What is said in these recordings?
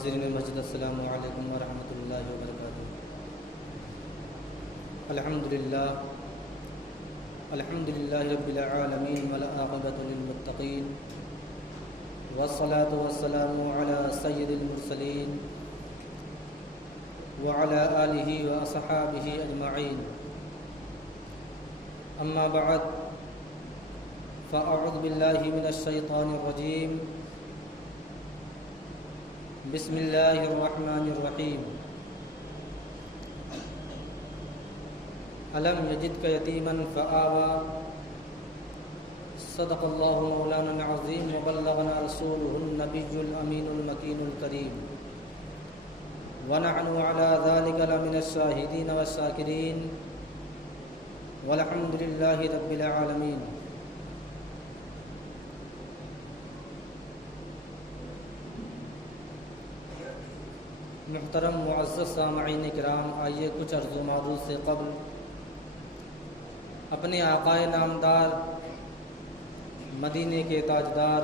حاضرین مسجد السلام علیکم ورحمۃ اللہ وبرکاتہ۔ الحمدللہ رب العالمین والعاقبۃ للمتقین والصلاة والسلام علی سید المرسلین وعلی آلہ واصحابہ اجمعین، اما بعد فاعوذ باللہ من الشیطان الرجیم، بسم اللہ الرحمن الرحیم۔ الم یجدک یتیما فآویٰ، صدق اللہ مولانا العظیم وبلغنا رسولہ النبی الامین المکین الکریم، ونحن علی ذلک لمن الشاہدین والشاکرین، والحمد للہ رب العالمین۔ محترم معزز سامعین کرام، آئیے کچھ عرض و معروض سے قبل اپنے آقائے نامدار، مدینے کے تاجدار،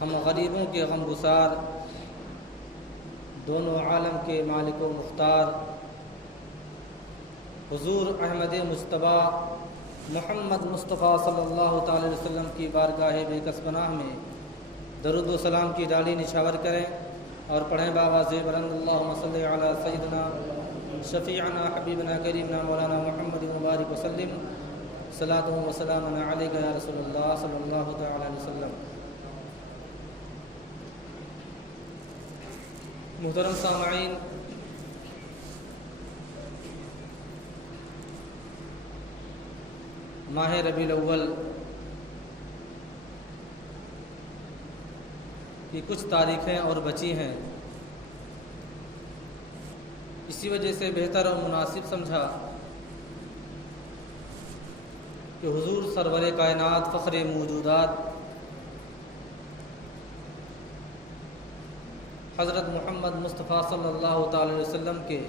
ہم غریبوں کے غم گسار، دونوں عالم کے مالک و مختار، حضور احمد مجتبیٰ محمد مصطفیٰ صلی اللہ تعالی علیہ وسلم کی بارگاہ بے کس پناہ میں درود و سلام کی ڈالی نچھاور کریں اور پڑھیں بآواز بلند، اللہم صلی علی سیدنا شفیعنا حبیبنا کریمنا مولانا محمد مبارک وسلم، صلاۃ و سلام علیک یا رسول اللہ صلی اللہ تعالی علیہ وسلم۔ محترم سامعین، ماہ ربیع الاول کی کچھ تاریخیں اور بچی ہیں، اسی وجہ سے بہتر اور مناسب سمجھا کہ حضور سرور کائنات فخر موجودات حضرت محمد مصطفیٰ صلی اللہ تعالی علیہ وسلم کے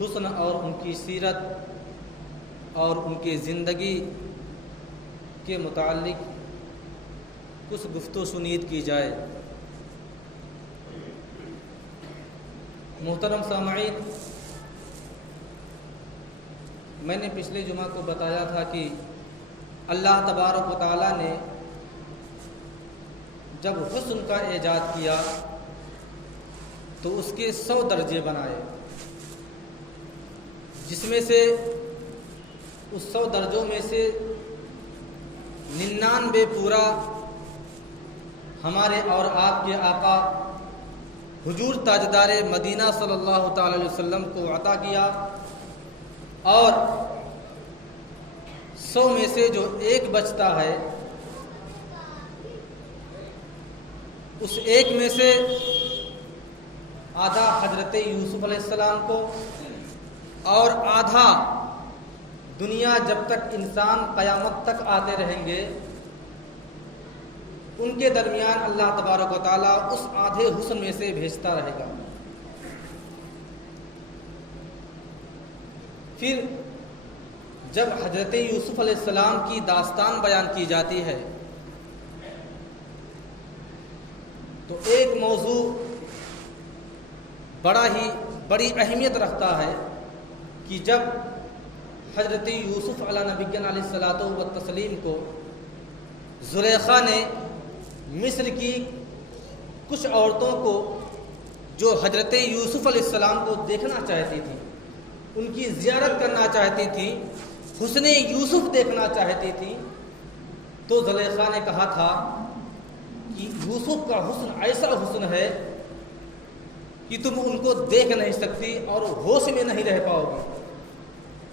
حسن اور ان کی سیرت اور ان کی زندگی کے متعلق کچھ گفت و شنید کی جائے۔ محترم سامعین، میں نے پچھلے جمعہ کو بتایا تھا کہ اللہ تبارک و تعالیٰ نے جب حسن کا ایجاد کیا تو اس کے 100 درجے بنائے، جس میں سے اس 100 درجوں میں سے 99 پورا ہمارے اور آپ کے آقا حضور تاجدار مدینہ صلی اللہ تعالی علیہ وسلم کو عطا کیا، اور 100 میں سے جو ایک بچتا ہے اس ایک میں سے آدھا حضرت یوسف علیہ السلام کو اور آدھا دنیا جب تک انسان قیامت تک آتے رہیں گے ان کے درمیان اللہ تبارک و تعالیٰ اس آدھے حسن میں سے بھیجتا رہے گا۔ پھر جب حضرت یوسف علیہ السلام کی داستان بیان کی جاتی ہے تو ایک موضوع بڑی اہمیت رکھتا ہے کہ جب حضرت یوسف علیہ نبی علیہ الصلوۃ والتسلیم کو زلیخا نے مصر کی کچھ عورتوں کو جو حضرت یوسف علیہ السلام کو دیکھنا چاہتی تھیں، ان کی زیارت کرنا چاہتی تھیں، حسن یوسف دیکھنا چاہتی تھیں، تو زلیخا نے کہا تھا کہ یوسف کا حسن ایسا حسن ہے کہ تم ان کو دیکھ نہیں سکتی اور ہوش میں نہیں رہ پاؤ گے۔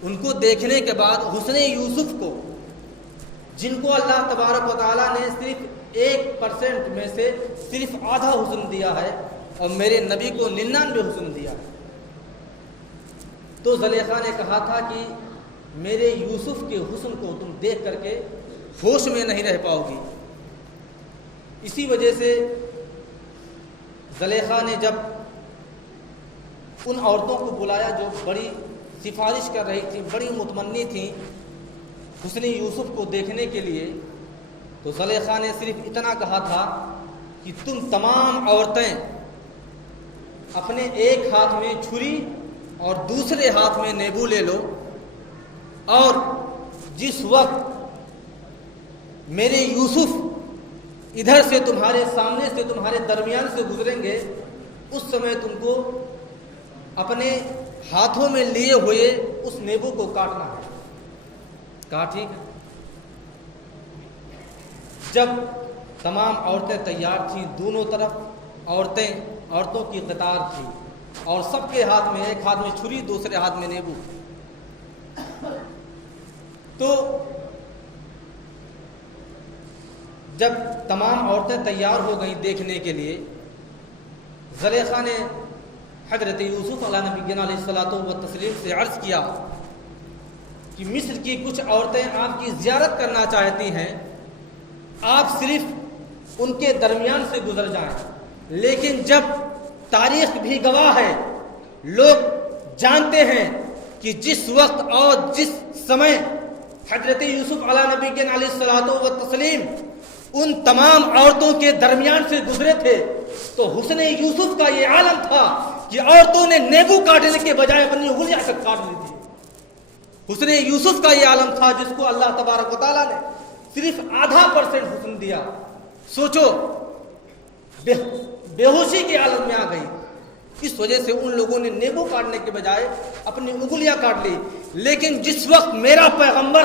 ان کو دیکھنے کے بعد حسن یوسف کو، جن کو اللہ تبارک و تعالیٰ نے صرف 1% میں سے صرف آدھا حسن دیا ہے اور میرے نبی کو 99 حسن دیا ہے، تو زلیخا نے کہا تھا کہ میرے یوسف کے حسن کو تم دیکھ کر کے ہوش میں نہیں رہ پاؤ گی۔ اسی وجہ سے زلیخا نے جب ان عورتوں کو بلایا جو بڑی سفارش کر رہی تھی، بڑی متمنی تھیں حسن یوسف کو دیکھنے کے لیے، تو زلیخا نے صرف اتنا کہا تھا کہ تم تمام عورتیں اپنے ایک ہاتھ میں چھری اور دوسرے ہاتھ میں نیبو لے لو، اور جس وقت میرے یوسف ادھر سے تمہارے سامنے سے تمہارے درمیان سے گزریں گے، اس سمے تم کو اپنے ہاتھوں میں لیے ہوئے اس نیبو کو کاٹنا ہے۔ کہا ٹھیک ہے۔ جب تمام عورتیں تیار تھیں، دونوں طرف عورتوں کی قطار تھی، اور سب کے ہاتھ میں، ایک ہاتھ میں چھری دوسرے ہاتھ میں نیبو، تو جب تمام عورتیں تیار ہو گئیں دیکھنے کے لیے، زلیخا نے حضرت یوسف علیہ نبینا علیہ الصلوۃ والتسلیم سے عرض کیا کہ مصر کی کچھ عورتیں آپ کی زیارت کرنا چاہتی ہیں، آپ صرف ان کے درمیان سے گزر جائیں۔ لیکن جب تاریخ بھی گواہ ہے، لوگ جانتے ہیں کہ جس وقت اور جس سمے حضرت یوسف علیہ نبینا علیہ الصلوۃ والتسلیم ان تمام عورتوں کے درمیان سے گزرے تھے، تو حسن یوسف کا یہ عالم تھا کہ عورتوں نے نیبو کاٹنے کے بجائے اپنی انگلیاں تک کاٹ لی تھی۔ حسن یوسف کا یہ عالم تھا جس کو اللہ تبارک و تعالیٰ نے صرف 0.5% حسن دیا۔ سوچو، بے ہوشی کے عالم میں آ گئی، اس وجہ سے ان لوگوں نے نیبو کاٹنے کے بجائے اپنی انگلیاں کاٹ لی۔ لیکن جس وقت میرا پیغمبر،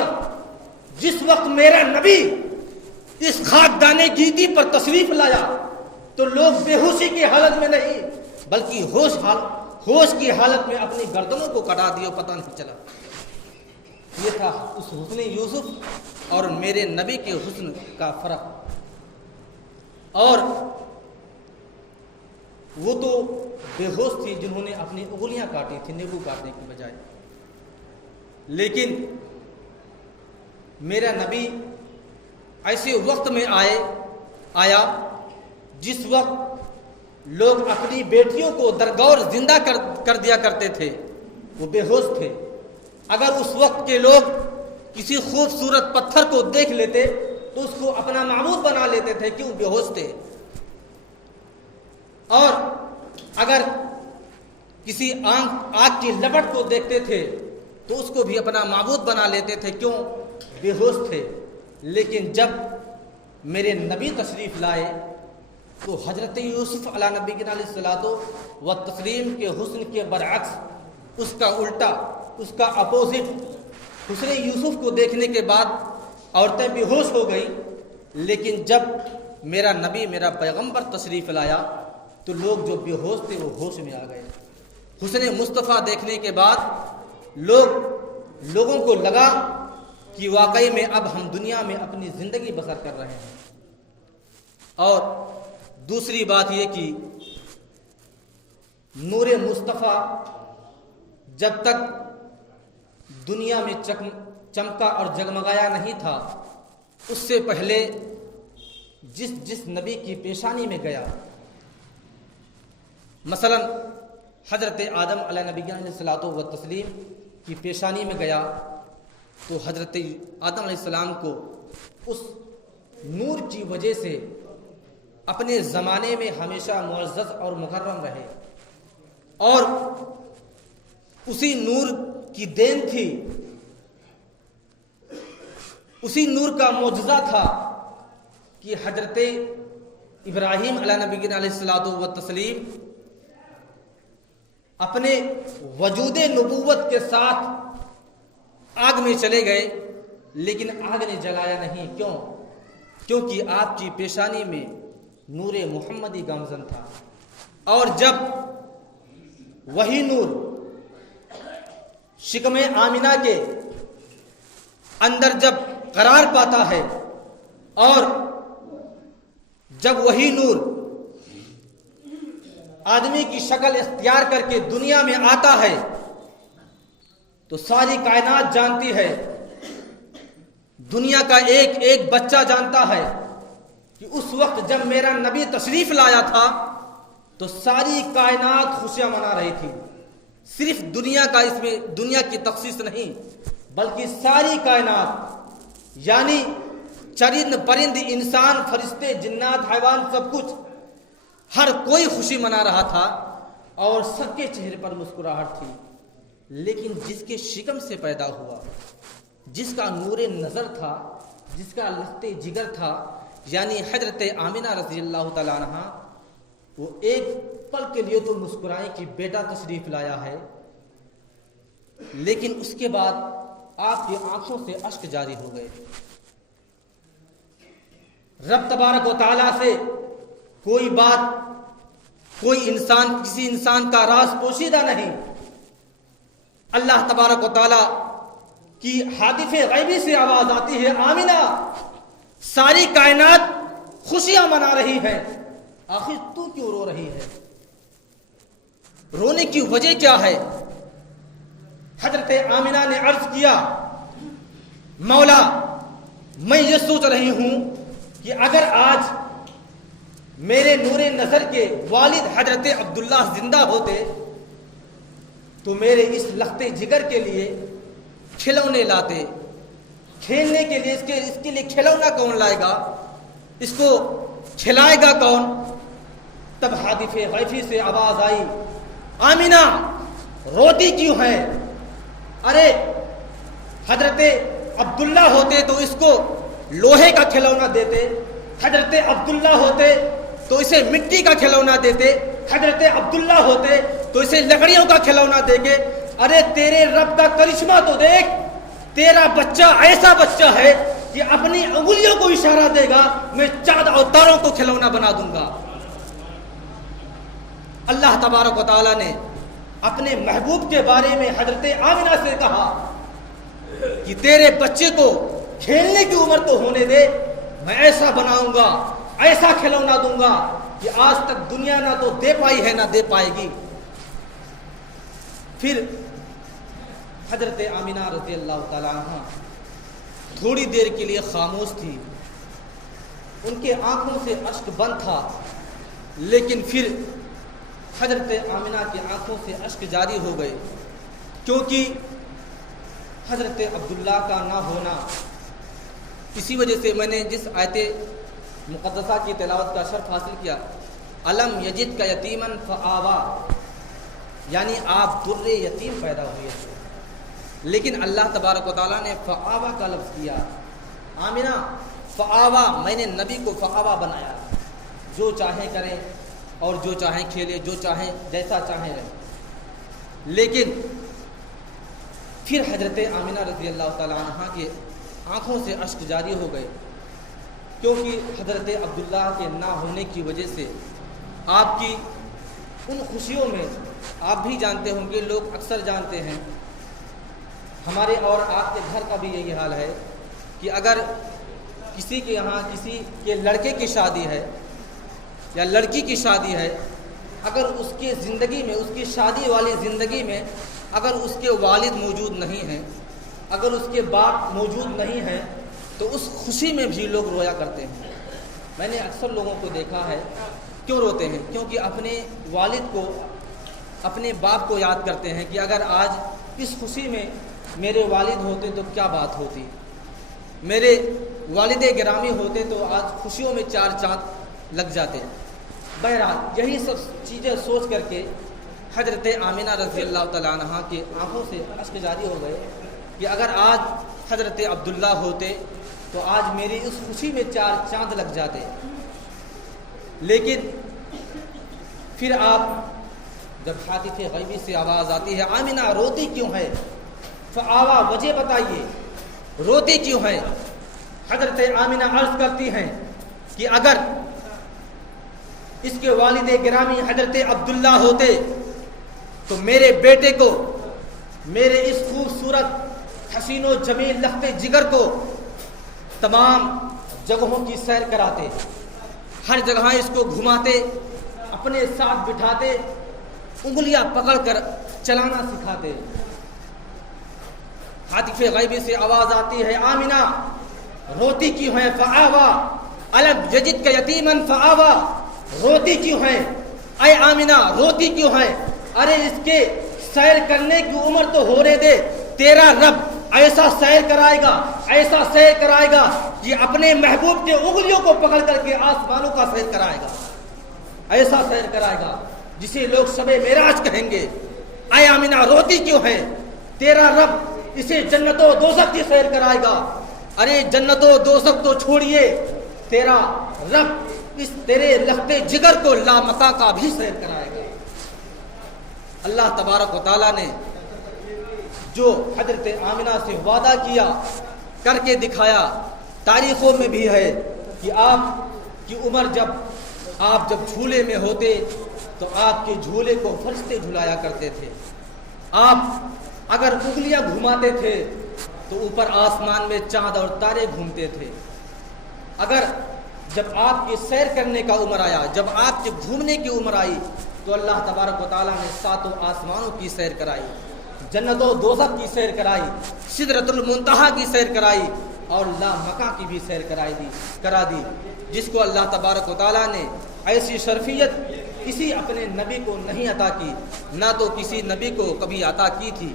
جس وقت میرا نبی اس خاکدان گیتی پر تشریف لایا، تو لوگ بے ہوشی کی حالت میں نہیں بلکہ ہوش کی حالت میں اپنی گردنوں کو کٹا دیا، پتہ نہیں چلا۔ یہ تھا اس حسن یوسف اور میرے نبی کے حسن کا فرق۔ اور وہ تو بے ہوش تھی جنہوں نے اپنی انگلیاں کاٹی تھی نیبو کاٹنے کی بجائے۔ لیکن میرا نبی ایسے وقت میں آیا جس وقت لوگ اپنی بیٹیوں کو درگور زندہ کر دیا کرتے تھے، وہ بے ہوش تھے۔ اگر اس وقت کے لوگ کسی خوبصورت پتھر کو دیکھ لیتے تو اس کو اپنا معبود بنا لیتے تھے، کیوں؟ بے ہوش تھے۔ اور اگر کسی آگ کی لپٹ کو دیکھتے تھے تو اس کو بھی اپنا معبود بنا لیتے تھے، کیوں؟ بے ہوش تھے۔ لیکن جب میرے نبی تشریف لائے تو حضرت یوسف علیہ نبی علیہ الصلوۃ والتسلیم کے حسن کے برعکس، اس کا الٹا، اس کا اپوزٹ، حسن یوسف کو دیکھنے کے بعد عورتیں بے ہوش ہو گئیں۔ لیکن جب میرا نبی، میرا پیغمبر تشریف لایا تو لوگ جو بے ہوش تھے وہ ہوش میں آ گئے۔ حسن مصطفیٰ دیکھنے کے بعد لوگوں کو لگا کہ واقعی میں اب ہم دنیا میں اپنی زندگی بسر کر رہے ہیں۔ اور دوسری بات یہ کہ نور مصطفیٰ جب تک دنیا میں چمکا اور جگمگایا نہیں تھا، اس سے پہلے جس نبی کی پیشانی میں گیا، مثلا حضرت آدم علیہ نبی علیہ الصلوۃ والتسلیم کی پیشانی میں گیا تو حضرت آدم علیہ السلام کو اس نور کی وجہ سے اپنے زمانے میں ہمیشہ معزز اور مکرم رہے، اور اسی نور کی دین تھی، اسی نور کا معجزہ تھا کہ حضرت ابراہیم علیہ نبی علیہ الصلوۃ والتسلیم اپنے وجود نبوت کے ساتھ آگ میں چلے گئے، لیکن آگ نے جلایا نہیں۔ کیوں؟ کیونکہ آپ کی پیشانی میں نور محمدی گامزن تھا۔ اور جب وہی نور شکم آمنہ کے اندر جب قرار پاتا ہے، اور جب وہی نور آدمی کی شکل اختیار کر کے دنیا میں آتا ہے تو ساری کائنات جانتی ہے، دنیا کا ایک ایک بچہ جانتا ہے کہ اس وقت جب میرا نبی تشریف لایا تھا تو ساری کائنات خوشیاں منا رہی تھی۔ صرف دنیا کا اس میں دنیا کی تخصیص نہیں بلکہ ساری کائنات، یعنی چرند پرند، انسان، فرشتے، جنات، حیوان، سب کچھ ہر کوئی خوشی منا رہا تھا اور سب کے چہرے پر مسکراہٹ تھی، لیکن جس کے شکم سے پیدا ہوا، جس کا نور نظر تھا، جس کا لخت جگر تھا، یعنی حضرت آمنہ رضی اللہ تعالیٰ عنہ، وہ ایک پل کے لیے تو مسکرائیں کہ بیٹا تشریف لایا ہے، لیکن اس کے بعد آپ کی آنکھوں سے اشک جاری ہو گئے۔ رب تبارک و تعالیٰ سے کوئی بات، کوئی انسان، کسی انسان کا راز پوشیدہ نہیں۔ اللہ تبارک و تعالیٰ کی ہاتف غیبی سے آواز آتی ہے، آمنہ، ساری کائنات خوشیاں منا رہی ہے، آخر تو کیوں رو رہی ہے؟ رونے کی وجہ کیا ہے؟ حضرت آمنہ نے عرض کیا، مولا میں یہ سوچ رہی ہوں کہ اگر آج میرے نور نظر کے والد حضرت عبداللہ زندہ ہوتے تو میرے اس لخت جگر کے لیے کھلونے لاتے، کھیلنے کے لیے اس کے لیے کھلونا کون لائے گا، اس کو کھلائے گا کون؟ تب ہاتف غیبی سے آواز آئی، آمنہ روتی کیوں ہے؟ ارے حضرت عبداللہ ہوتے تو اس کو لوہے کا کھلونا دیتے، حضرت عبداللہ ہوتے تو اسے مٹی کا کھلونا دیتے، حضرت عبداللہ ہوتے تو اسے لکڑیوں کا کھلونا دے کے، ارے تیرے رب کا کرشمہ تو دیکھ، تیرا بچہ ایسا بچہ ہے کہ اپنی انگلیوں کو اشارہ دے گا، میں چاند اور تاروں کو کھلونا بنا دوں گا۔ اللہ تبارک و تعالیٰ نے اپنے محبوب کے بارے میں حضرت آمنہ سے کہا کہ تیرے بچے کو کھیلنے کی عمر تو ہونے دے، میں ایسا بناؤں گا، ایسا کھلونا دوں گا کہ آج تک دنیا نہ تو دے پائی ہے نہ دے پائے گی۔ پھر حضرت آمنہ رضی اللہ تعالیٰ عنہ تھوڑی دیر کے لیے خاموش تھی، ان کے آنکھوں سے اشک بند تھا، لیکن پھر حضرت آمنہ کی آنکھوں سے اشک جاری ہو گئے، کیونکہ حضرت عبداللہ کا نہ ہونا۔ اسی وجہ سے میں نے جس آیت مقدسہ کی تلاوت کا شرف حاصل کیا، الم یجد کا یتیمن فآوا، یعنی آپ در یتیم پیدا ہوئے تھے، لیکن اللہ تبارک و تعالیٰ نے فآوا کا لفظ کیا۔ آمنہ فآوا، میں نے نبی کو فآوا بنایا، جو چاہیں کریں اور جو چاہیں کھیلے، جو چاہیں جیسا چاہیں رہیں۔ لیکن پھر حضرت آمنہ رضی اللہ تعالیٰ عنہ کے آنکھوں سے اشک جاری ہو گئے، کیونکہ حضرت عبداللہ کے نہ ہونے کی وجہ سے آپ کی ان خوشیوں میں، آپ بھی جانتے ہوں گے، لوگ اکثر جانتے ہیں، ہمارے اور آپ کے گھر کا بھی یہی حال ہے کہ اگر کسی کے یہاں کسی کے لڑکے کی شادی ہے یا لڑکی کی شادی ہے، اگر اس کے زندگی میں، اس کی شادی والی زندگی میں اگر اس کے والد موجود نہیں ہیں، اگر اس کے باپ موجود نہیں ہیں، تو اس خوشی میں بھی لوگ رویا کرتے ہیں۔ میں نے اکثر لوگوں کو دیکھا ہے، کیوں روتے ہیں؟ کیونکہ اپنے والد کو، اپنے باپ کو یاد کرتے ہیں کہ اگر آج اس خوشی میں میرے والد ہوتے تو کیا بات ہوتی، میرے والد گرامی ہوتے تو آج خوشیوں میں چار چاند لگ جاتے۔ بہرحال یہی سب چیزیں سوچ کر کے حضرت آمنہ رضی اللہ تعالیٰ عنہ کی آنکھوں سے اشک جاری ہو گئے کہ اگر آج حضرت عبداللہ ہوتے تو آج میری اس خوشی میں چار چاند لگ جاتے۔ لیکن پھر آپ جب ہاتف غیبی سے آواز آتی ہے، آمنہ روتی کیوں ہے؟ فآوا، وجہ بتائیے، روتی کیوں ہے؟ حضرت آمنہ عرض کرتی ہیں کہ اگر اس کے والد گرامی حضرت عبداللہ ہوتے تو میرے بیٹے کو، میرے اس خوبصورت حسین و جمیل لخت جگر کو تمام جگہوں کی سیر کراتے، ہر جگہ اس کو گھماتے، اپنے ساتھ بٹھاتے، انگلیاں پکڑ کر چلانا سکھاتے۔ ہاتف غیبی سے آواز آتی ہے، آمنہ روتی کیوں ہے؟ فآوا، الم یجد کا یتیمن فآوا، روتی کیوں ہے؟ اے آمنہ روتی کیوں ہے؟ ارے اس کے سیر کرنے کی عمر تو ہونے دے، تیرا رب ایسا سیر کرائے گا، ایسا سیر کرائے گا کہ اپنے محبوب کے انگلیوں کو پکڑ کر کے آسمانوں کا سیر کرائے گا۔ ایسا سیر کرائے گا جسے لوگ شب معراج کہیں گے، اے آمنہ روتی کیوں ہے؟ تیرا رب اسے جنت و دوزخ کی سیر کرائے گا۔ ارے جنت و دوزخ تو چھوڑیے، تیرا رب اس تیرے لختے جگر کو لامتا کا بھی سیر کرائے گا۔ اللہ تبارک و تعالیٰ نے جو حضرت آمنہ سے وعدہ کیا، کر کے دکھایا، تاریخوں میں بھی ہے کہ آپ کی عمر آپ جب جھولے میں ہوتے تو آپ کے جھولے کو فرشتے جھلایا کرتے تھے۔ آپ اگر انگلیاں گھماتے تھے تو اوپر آسمان میں چاند اور تارے گھومتے تھے۔ اگر جب آپ کی سیر کرنے کا عمر آیا، جب آپ کے گھومنے کی عمر آئی تو اللہ تبارک و تعالیٰ نے ساتوں آسمانوں کی سیر کرائی، جنت و دوزخ کی سیر کرائی، سدرۃ المنتہا کی سیر کرائی اور لامکاں کی بھی سیر کرا دی، جس کو اللہ تبارک و تعالیٰ نے ایسی شرفیت کسی اپنے نبی کو نہیں عطا کی، نہ تو کسی نبی کو کبھی عطا کی تھی۔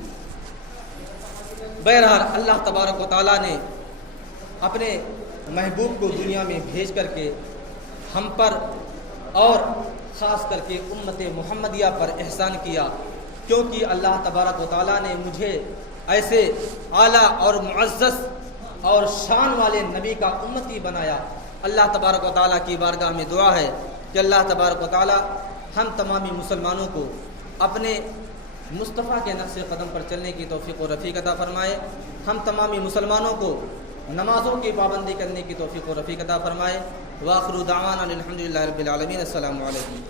بہرحال اللہ تبارک و تعالیٰ نے اپنے محبوب کو دنیا میں بھیج کر کے ہم پر اور خاص کر کے امت محمدیہ پر احسان کیا، کیونکہ اللہ تبارک و تعالیٰ نے مجھے ایسے اعلیٰ اور معزز اور شان والے نبی کا امتی بنایا۔ اللہ تبارک و تعالیٰ کی بارگاہ میں دعا ہے کہ اللہ تبارک و تعالیٰ ہم تمامی مسلمانوں کو اپنے مصطفیٰ کے نقش قدم پر چلنے کی توفیق و رفیق عطا فرمائے، ہم تمامی مسلمانوں کو نمازوں کی پابندی کرنے کی توفیق و رفیق عطا فرمائے۔ وآخر دعوانا الحمدللہ رب العالمین۔ السلام علیکم۔